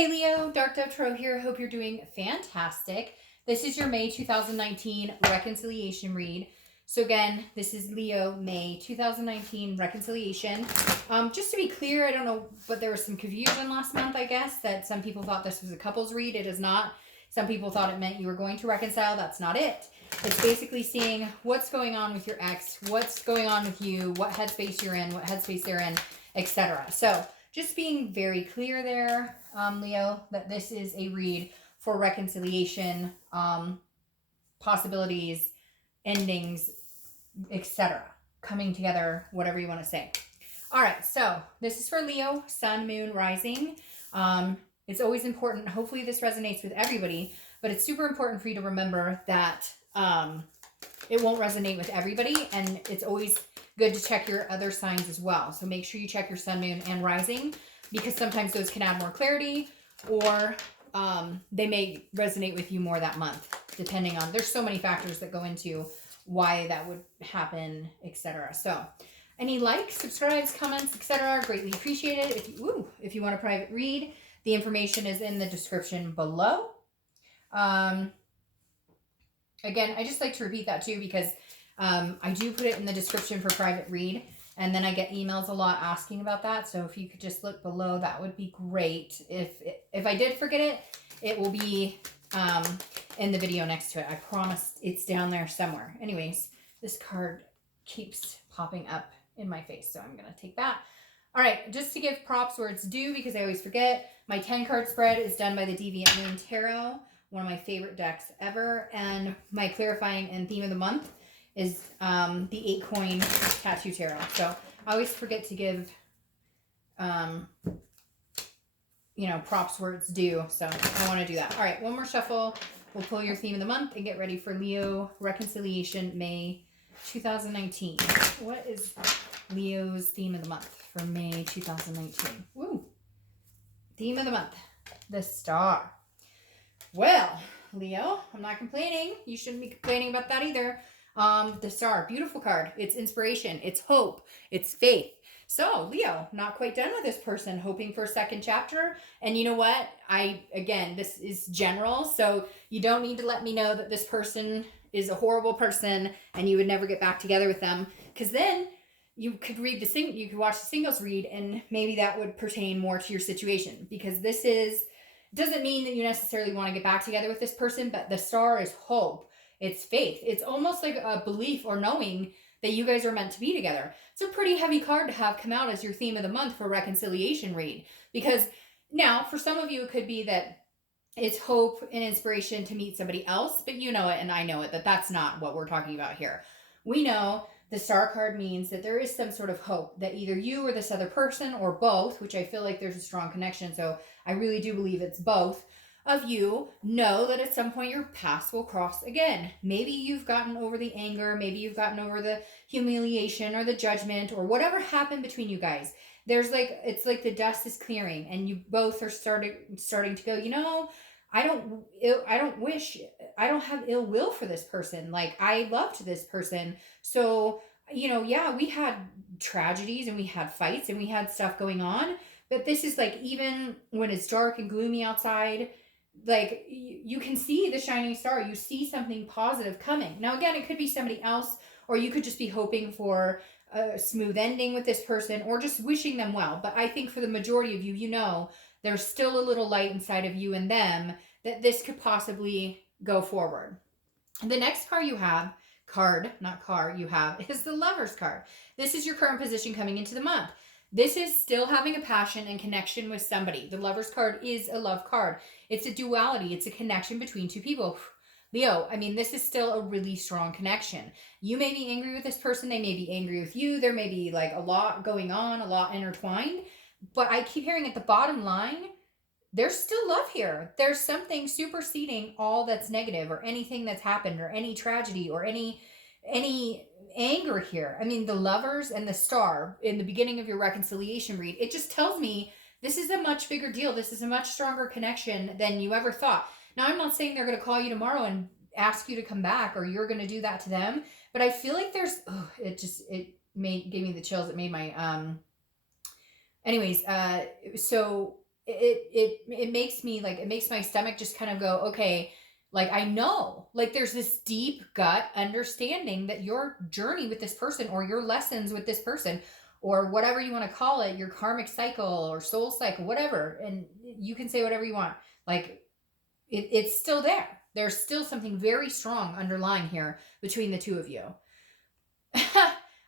Hey Leo, Dark Dove Tarot here. Hope you're doing fantastic. This is your May 2019 reconciliation read. So again, this is Leo, May 2019 reconciliation. Just to be clear, I don't know, but there was some confusion last month, I guess, that some people thought this was a couples read. It is not. Some people thought it meant you were going to reconcile. That's not it. It's basically seeing what's going on with your ex, what's going on with you, what headspace you're in, what headspace they're in, etc. So just being very clear there, Leo, that this is a read for reconciliation, possibilities, endings, etc. Coming together, whatever you want to say. All right, so this is for Leo, Sun, Moon, Rising. It's always important. Hopefully this resonates with everybody, but it's super important for you to remember that it won't resonate with everybody, and it's always good to check your other signs as well. So make sure you check your Sun, Moon, and Rising, because sometimes those can add more clarity, or they may resonate with you more that month, depending on, there's so many factors that go into why that would happen, etc. So any likes, subscribes, comments, etc. greatly appreciated. If you want a private read, the information is in the description below. Again, I just like to repeat that too, because I do put it in the description for private read, and then I get emails a lot asking about that. So if you could just look below, that would be great. If I did forget it, it will be in the video next to it. I promise it's down there somewhere. Anyways, this card keeps popping up in my face, so I'm going to take that. All right, just to give props where it's due, because I always forget, my 10-card spread is done by the Deviant Moon Tarot, one of my favorite decks ever, and my clarifying and theme of the month is the 8-coin tattoo tarot. So I always forget to give, props where it's due. So I want to do that. All right, one more shuffle. We'll pull your theme of the month and get ready for Leo reconciliation May 2019. What is Leo's theme of the month for May 2019? Woo! Theme of the month, the Star. Well, Leo, I'm not complaining. You shouldn't be complaining about that either. The Star, beautiful card. It's inspiration. It's hope. It's faith. So, Leo, not quite done with this person, hoping for a second chapter. And you know what? This is general, so you don't need to let me know that this person is a horrible person and you would never get back together with them, because then you could watch the singles read, and maybe that would pertain more to your situation, because doesn't mean that you necessarily want to get back together with this person, but the Star is hope. It's faith. It's almost like a belief or knowing that you guys are meant to be together. It's a pretty heavy card to have come out as your theme of the month for reconciliation read, because now for some of you it could be that it's hope and inspiration to meet somebody else, but you know it and I know it that that's not what we're talking about here. We know the Star card means that there is some sort of hope that either you or this other person, or both, which I feel like there's a strong connection, so I really do believe it's both of you, know that at some point your paths will cross again. Maybe you've gotten over the anger, maybe you've gotten over the humiliation or the judgment or whatever happened between you guys. It's like the dust is clearing, and you both are starting to go, I don't have ill will for this person. Like, I loved this person. So, yeah, we had tragedies and we had fights and we had stuff going on, but this is like, even when it's dark and gloomy outside, like you can see the shining star. You see something positive coming. Now, again, it could be somebody else, or you could just be hoping for a smooth ending with this person, or just wishing them well. But I think for the majority of you, there's still a little light inside of you and them that this could possibly go forward. The next card you have is the Lover's card. This is your current position coming into the month. This is still having a passion and connection with somebody. The Lover's card is a love card. It's a duality. It's a connection between two people. Leo, this is still a really strong connection. You may be angry with this person. They may be angry with you. There may be like a lot going on, a lot intertwined. But I keep hearing at the bottom line, there's still love here. There's something superseding all that's negative, or anything that's happened, or any tragedy, or any anger here. The Lovers and the Star in the beginning of your reconciliation read, it just tells me this is a much bigger deal. This is a much stronger connection than you ever thought. Now, I'm not saying they're going to call you tomorrow and ask you to come back, or you're going to do that to them, but I feel like there's, it gave me the chills. It made my, so it makes me like, it makes my stomach just kind of go, okay, like I know, like there's this deep gut understanding that your journey with this person, or your lessons with this person, or whatever you want to call it, your karmic cycle or soul cycle, whatever, and you can say whatever you want, like it's still there. There's still something very strong underlying here between the two of you.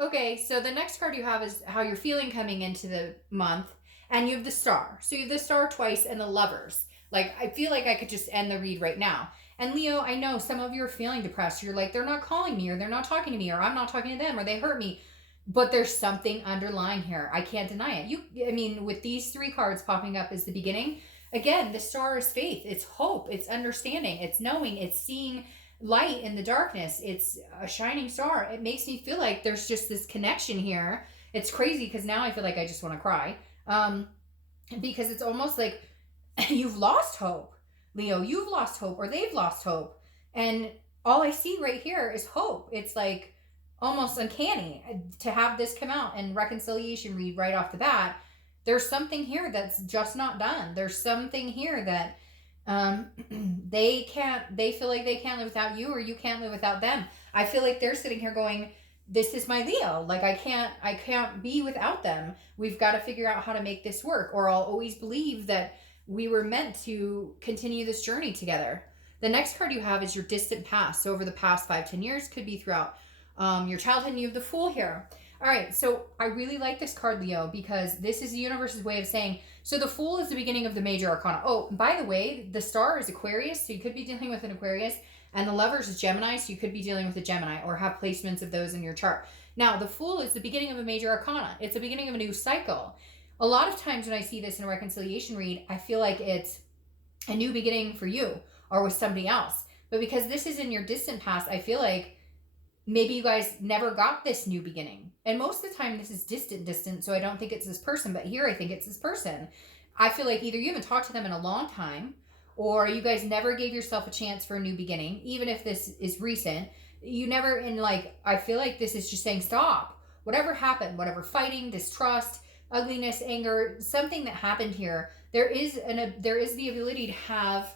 Okay, so the next card you have is how you're feeling coming into the month, and you have the Star. So you have the Star twice and the Lovers. Like, I feel like I could just end the read right now. And Leo, I know some of you are feeling depressed. You're like, they're not calling me, or they're not talking to me, or I'm not talking to them, or they hurt me. But there's something underlying here. I can't deny it. I mean, with these three cards popping up as the beginning, again, the Star is faith. It's hope. It's understanding. It's knowing. It's seeing light in the darkness. It's a shining star. It makes me feel like there's just this connection here. It's crazy because now I feel like I just want to cry. Because it's almost like you've lost hope, Leo. You've lost hope, or they've lost hope. And all I see right here is hope. It's like almost uncanny to have this come out and reconciliation read right off the bat. There's something here that's just not done. There's something here that they feel like they can't live without you, or you can't live without them. I feel like they're sitting here going, this is my Leo. Like, I can't be without them. We've got to figure out how to make this work, or I'll always believe that we were meant to continue this journey together. The next card you have is your distant past. So over the past 5-10 years, could be throughout your childhood, and you have the Fool here. All right, so I really like this card, Leo, because this is the universe's way of saying, so the Fool is the beginning of the major arcana. Oh, by the way, the Star is Aquarius, so you could be dealing with an Aquarius, and the Lovers is Gemini, so you could be dealing with a Gemini, or have placements of those in your chart. Now, the Fool is the beginning of a major arcana. It's the beginning of a new cycle. A lot of times when I see this in a reconciliation read, I feel like it's a new beginning for you, or with somebody else. But because this is in your distant past, I feel like maybe you guys never got this new beginning. And most of the time this is distant, so I don't think it's this person, but here I think it's this person. I feel like either you haven't talked to them in a long time, or you guys never gave yourself a chance for a new beginning, even if this is recent. You never, and like, I feel like this is just saying, stop. Whatever happened, whatever fighting, distrust, ugliness, anger, something that happened here, there is the ability to have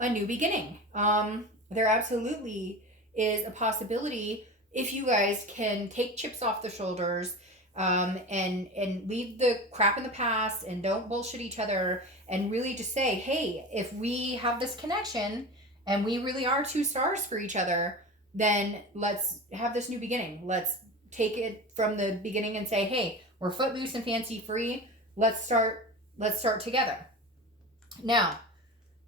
a new beginning. There absolutely is a possibility if you guys can take chips off the shoulders, and leave the crap in the past, and don't bullshit each other, and really just say, hey, if we have this connection and we really are two stars for each other, then let's have this new beginning. Let's take it from the beginning and say, hey, we're footloose and fancy free. Let's start together. Now,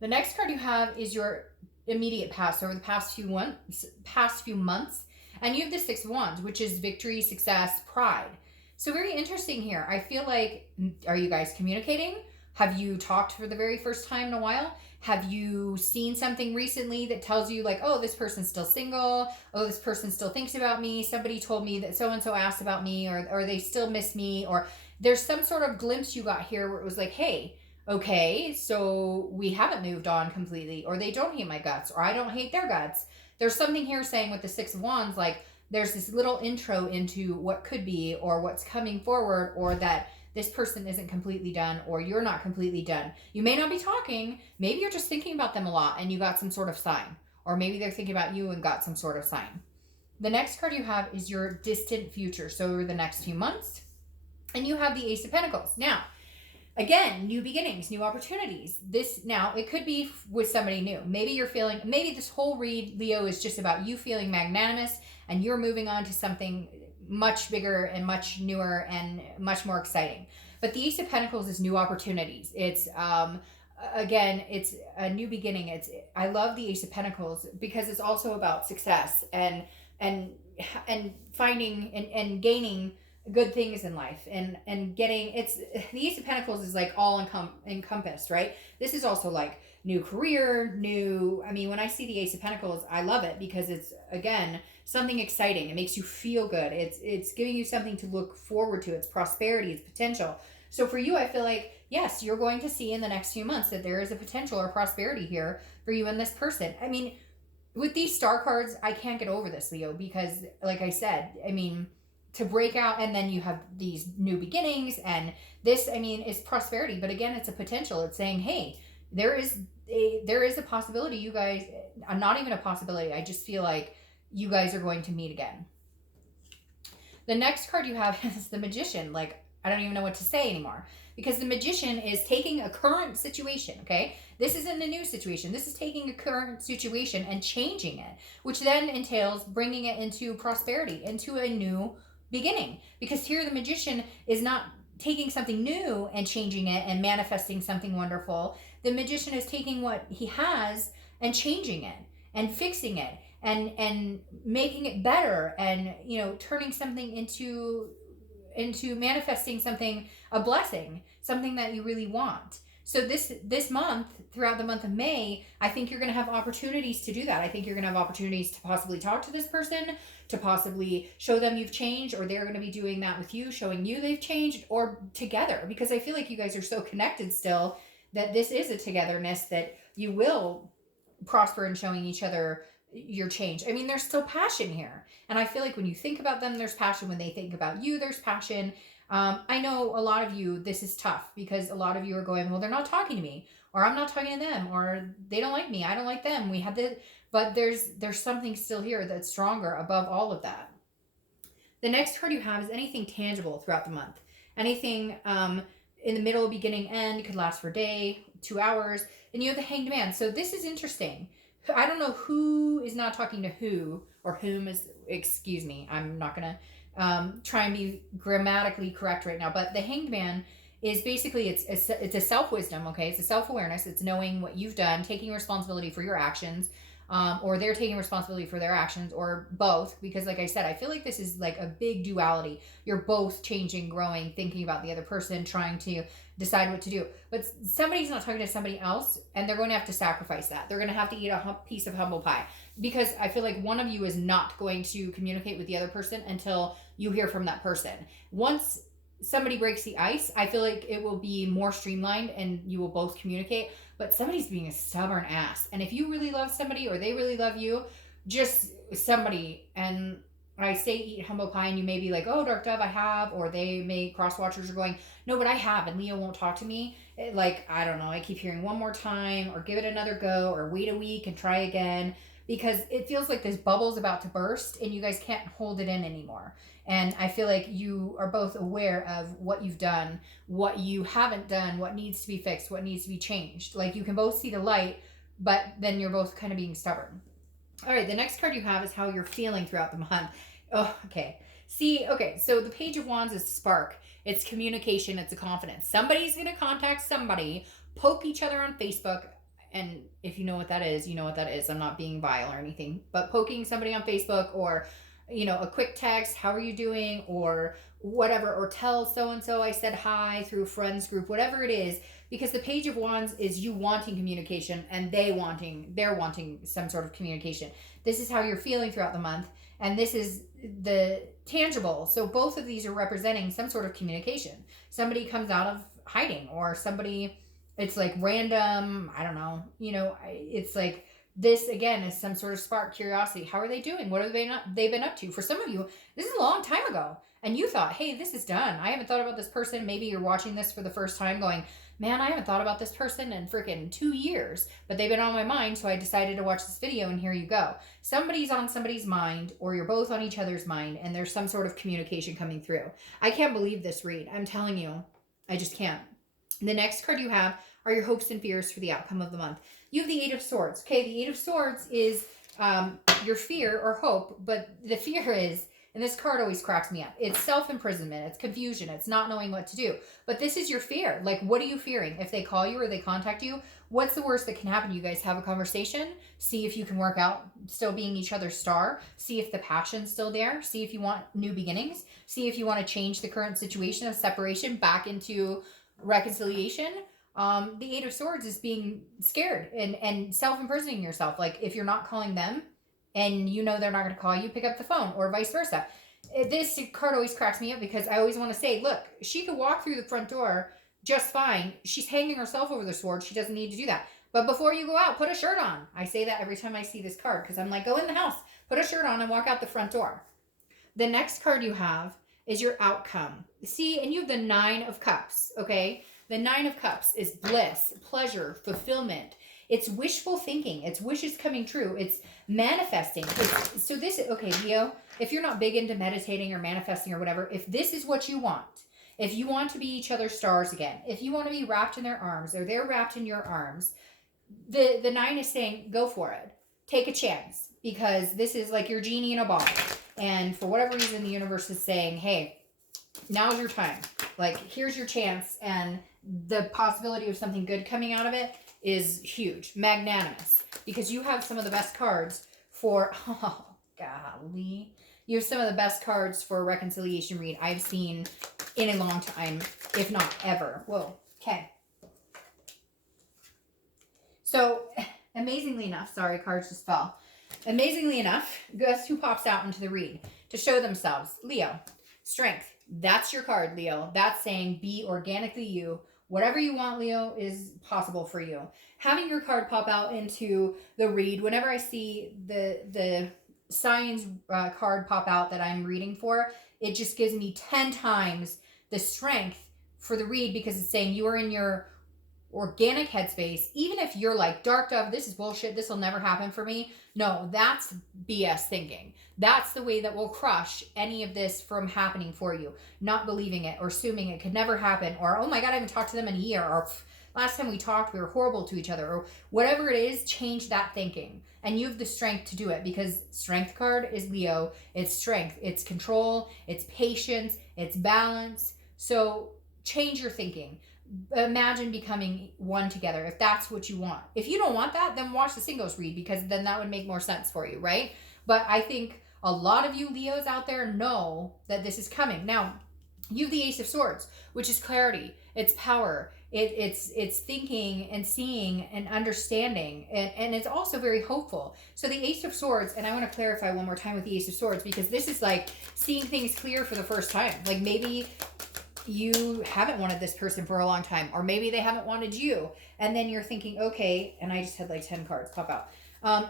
the next card you have is your immediate past, over the past few months, and you have the Six of Wands, which is victory, success, pride. So very interesting here. I feel like, are you guys communicating? Have you talked for the very first time in a while? Have you seen something recently that tells you like, oh, this person's still single. Oh, this person still thinks about me. Somebody told me that so-and-so asked about me, or they still miss me, or there's some sort of glimpse you got here where it was like, hey, okay, so we haven't moved on completely, or they don't hate my guts, or I don't hate their guts. There's something here saying with the Six of Wands, like there's this little intro into what could be, or what's coming forward, or that this person isn't completely done, or you're not completely done. You may not be talking. Maybe you're just thinking about them a lot and you got some sort of sign, or maybe they're thinking about you and got some sort of sign. The next card you have is your distant future. So over the next few months, and you have the Ace of Pentacles. Now, again, new beginnings, new opportunities. Now, it could be with somebody new. Maybe you're feeling, maybe this whole read, Leo, is just about you feeling magnanimous and you're moving on to something much bigger and much newer and much more exciting. But the Ace of Pentacles is new opportunities. It's, again, it's a new beginning. I love the Ace of Pentacles because it's also about success and finding and gaining good things in life, and getting, the Ace of Pentacles is like all encompassed, right? This is also like new career, when I see the Ace of Pentacles, I love it because it's, again, something exciting. It makes you feel good. It's giving you something to look forward to. It's prosperity, it's potential. So for you, I feel like, yes, you're going to see in the next few months that there is a potential or prosperity here for you and this person. I mean, with these star cards, I can't get over this, Leo, because like I said, to break out, and then you have these new beginnings, and this, I mean, is prosperity, but again, it's a potential. It's saying, hey, there is a possibility you guys, not even a possibility, I just feel like you guys are going to meet again. The next card you have is the Magician. Like, I don't even know what to say anymore, because the Magician is taking a current situation, okay? This isn't a new situation. This is taking a current situation and changing it, which then entails bringing it into prosperity, into a new beginning. Because here the Magician is not taking something new and changing it and manifesting something wonderful. The Magician is taking what he has and changing it and fixing it and making it better, and turning something into manifesting something, a blessing, something that you really want. So this month, throughout the month of May, I think you're going to have opportunities to do that. I think you're going to have opportunities to possibly talk to this person, to possibly show them you've changed, or they're going to be doing that with you, showing you they've changed, or together, because I feel like you guys are so connected still that this is a togetherness, that you will prosper in showing each other your change. I mean, there's still passion here. And I feel like when you think about them, there's passion. When they think about you, there's passion. I know a lot of you, this is tough, because a lot of you are going, well, they're not talking to me, or I'm not talking to them, or they don't like me, I don't like them. We had the, but there's something still here that's stronger above all of that. The next card you have is anything tangible throughout the month. Anything in the middle, beginning, end, could last for a day, 2 hours. And you have the Hanged Man. So this is interesting. I don't know who is not talking to who, or whom is, excuse me, I'm not going to try and be grammatically correct right now, but the Hanged Man is basically, it's a self-wisdom, okay? It's a self-awareness. It's knowing what you've done, taking responsibility for your actions, or they're taking responsibility for their actions, or both, because like I said, I feel like this is like a big duality. You're both changing, growing, thinking about the other person, trying to decide what to do. But somebody's not talking to somebody else, and they're going to have to sacrifice that. They're going to have to eat a piece of humble pie, because I feel like one of you is not going to communicate with the other person until you hear from that person. Once somebody breaks the ice, I feel like it will be more streamlined and you will both communicate. But somebody's being a stubborn ass. And if you really love somebody, or they really love you, just somebody, and I say eat humble pie, and you may be like, oh, Dark Dove, I have, or they may, cross watchers are going, no, but I have, and Leo won't talk to me. Like, I don't know, I keep hearing one more time, or give it another go, or wait a week and try again, because it feels like this bubble's about to burst and you guys can't hold it in anymore. And I feel like you are both aware of what you've done, what you haven't done, what needs to be fixed, what needs to be changed. Like, you can both see the light, but then you're both kind of being stubborn. All right, the next card you have is how you're feeling throughout the month. Oh, okay. See, okay, so the Page of Wands is spark. It's communication. It's a confidence. Somebody's going to contact somebody, poke each other on Facebook. And if you know what that is, you know what that is. I'm not being vile or anything. But poking somebody on Facebook, or, a quick text, how are you doing? Or whatever. Or tell so-and-so I said hi through a friends group, whatever it is. Because the Page of Wands is you wanting communication, and they're wanting some sort of communication. This is how you're feeling throughout the month. And this is the tangible. So both of these are representing some sort of communication. Somebody comes out of hiding, or somebody, it's like random, I don't know, it's like this again is some sort of spark, curiosity. How are they doing? What have they've been up to? For some of you, this is a long time ago, and you thought, hey, this is done. I haven't thought about this person. Maybe you're watching this for the first time going, man, I haven't thought about this person in freaking 2 years, but they've been on my mind, so I decided to watch this video, and here you go. Somebody's on somebody's mind, or you're both on each other's mind, and there's some sort of communication coming through. I can't believe this read. I'm telling you, I just can't. The next card you have are your hopes and fears for the outcome of the month. You have the Eight of Swords. Okay, the Eight of Swords is your fear or hope, but the fear is, and this card always cracks me up, it's self-imprisonment, it's confusion, it's not knowing what to do. But this is your fear. Like, what are you fearing? If they call you or they contact you, what's the worst that can happen? You guys have a conversation, see if you can work out still being each other's star, see if the passion's still there, see if you want new beginnings, see if you want to change the current situation of separation back into reconciliation. The Eight of Swords is being scared and self-imprisoning yourself. Like, if you're not calling them and they're not going to call you, pick up the phone, or vice versa. This card always cracks me up, because I always want to say, look, she could walk through the front door just fine. She's hanging herself over the sword. She doesn't need to do that. But before you go out, put a shirt on. I say that every time I see this card, because I'm like, go in the house, put a shirt on, and walk out the front door. The next card you have is your outcome. See, and you have the 9 of Cups, okay? The 9 of Cups is bliss, pleasure, fulfillment. It's wishful thinking. It's wishes coming true. It's manifesting. So this, okay, Leo, if you're not big into meditating or manifesting or whatever, if this is what you want, if you want to be each other's stars again, if you want to be wrapped in their arms or they're wrapped in your arms, the 9 is saying, go for it. Take a chance, because this is like your genie in a bottle. And for whatever reason, the universe is saying, hey, now's your time. Like, here's your chance. And the possibility of something good coming out of it is huge, magnanimous, because you have some of the best cards for, oh, golly. You have some of the best cards for a reconciliation read I've seen in a long time, if not ever. Whoa. Okay. So, amazingly enough, sorry, cards just fell. Amazingly enough, guess who pops out into the read to show themselves? Leo. Strength. That's your card, Leo. That's saying be organically you. Whatever you want, Leo, is possible for you. Having your card pop out into the read, whenever I see the signs card pop out that I'm reading for, it just gives me 10 times the strength for the read, because it's saying you are in your organic headspace. Even if you're like, Dark Dove, this is bullshit, this will never happen for me. No, that's BS thinking. That's the way that will crush any of this from happening for you. Not believing it or assuming it could never happen, or, oh my God, I haven't talked to them in a year, or last time we talked, we were horrible to each other, or whatever it is. Change that thinking. And you have the strength to do it, because strength card is Leo. It's strength, it's control, it's patience, it's balance. So change your thinking. Imagine becoming one together, if that's what you want. If you don't want that, then watch the singles read, because then that would make more sense for you, right? But I think a lot of you Leos out there know that this is coming. Now, you have the Ace of Swords, which is clarity, it's power, it's thinking and seeing and understanding, and it's also very hopeful. So the Ace of Swords, and I want to clarify one more time with the Ace of Swords, because this is like seeing things clear for the first time. Like, maybe you haven't wanted this person for a long time, or maybe they haven't wanted you, and then you're thinking, okay, and I just had like 10 cards pop out,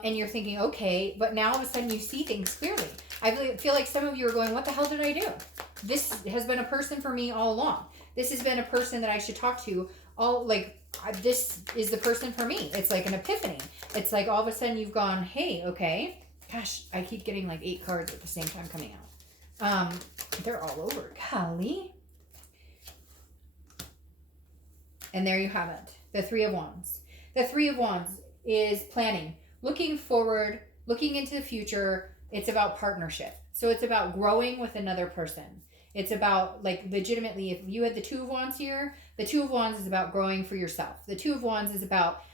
and you're thinking, okay, but now all of a sudden you see things clearly. I feel like some of you are going, what the hell did I do? This has been a person for me all along. This has been a person that I should talk to this is the person for me. It's like an epiphany. It's like all of a sudden you've gone, hey, okay, gosh, I keep getting like 8 cards at the same time coming out. They're all over. Golly. And there you have it. The 3 of Wands. The 3 of Wands is planning, looking forward, looking into the future. It's about partnership. So it's about growing with another person. It's about, like, legitimately, if you had the 2 of Wands here, the 2 of Wands is about growing for yourself. The 2 of Wands is about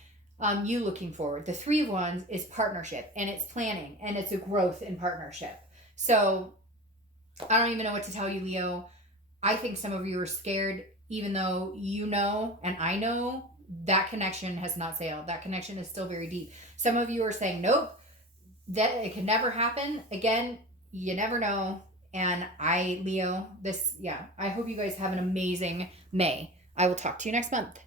you looking forward. The 3 of Wands is partnership, and it's planning, and it's a growth in partnership. So I don't even know what to tell you, Leo. I think some of you are scared, even though you know, and I know, that connection has not sailed. That connection is still very deep. Some of you are saying, nope, that it can never happen. Again, you never know. And Leo, I hope you guys have an amazing May. I will talk to you next month.